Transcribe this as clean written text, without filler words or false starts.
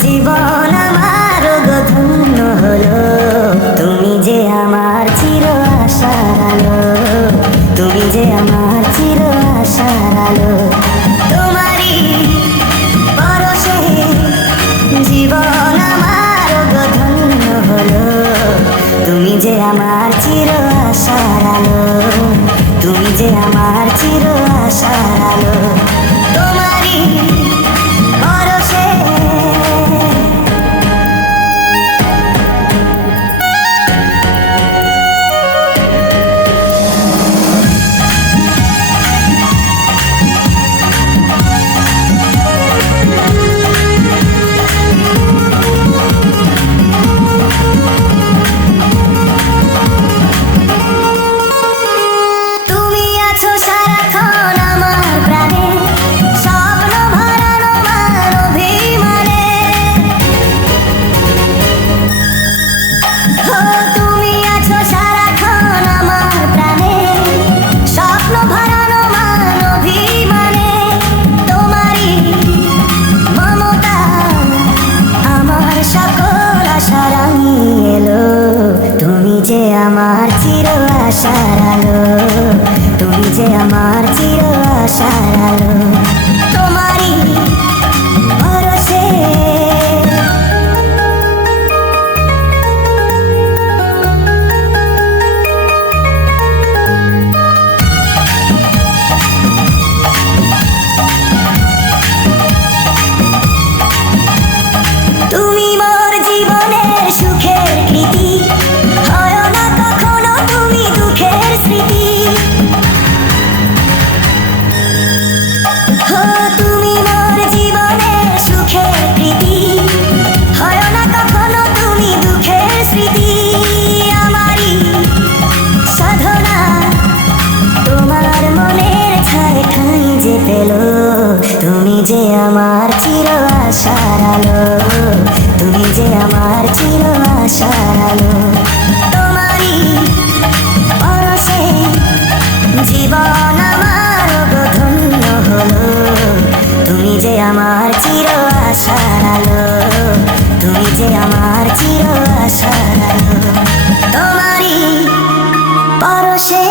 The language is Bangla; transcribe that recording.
জীবন আমার গো ধন্য হলো, তুমি যে আমার চির আশার আলো, তুমি যে আমার চির আশার আলো। তোমারই পরশে জীবন আমার গো ধন্য হলো, তুমি যে আমার চির আশার আলো, তুমি যে আমার চির আশার আলো। তোমারই পরশে আমার চির আশার আলো, তুমি যে আমার চির আশার আলো। তোমারই ভরসে তুমি মোর জীবনের সুখের কৃতি, তুমি যে আমার চির আশার আলো, তুমি যে আমার চির আশার আলো। তোমারই পরশে জীবন আমার গো ধন্য হলো, তুমি যে আমার চির আশার আলো, তুমি যে আমার চির আশার আলো। তোমারই পরশে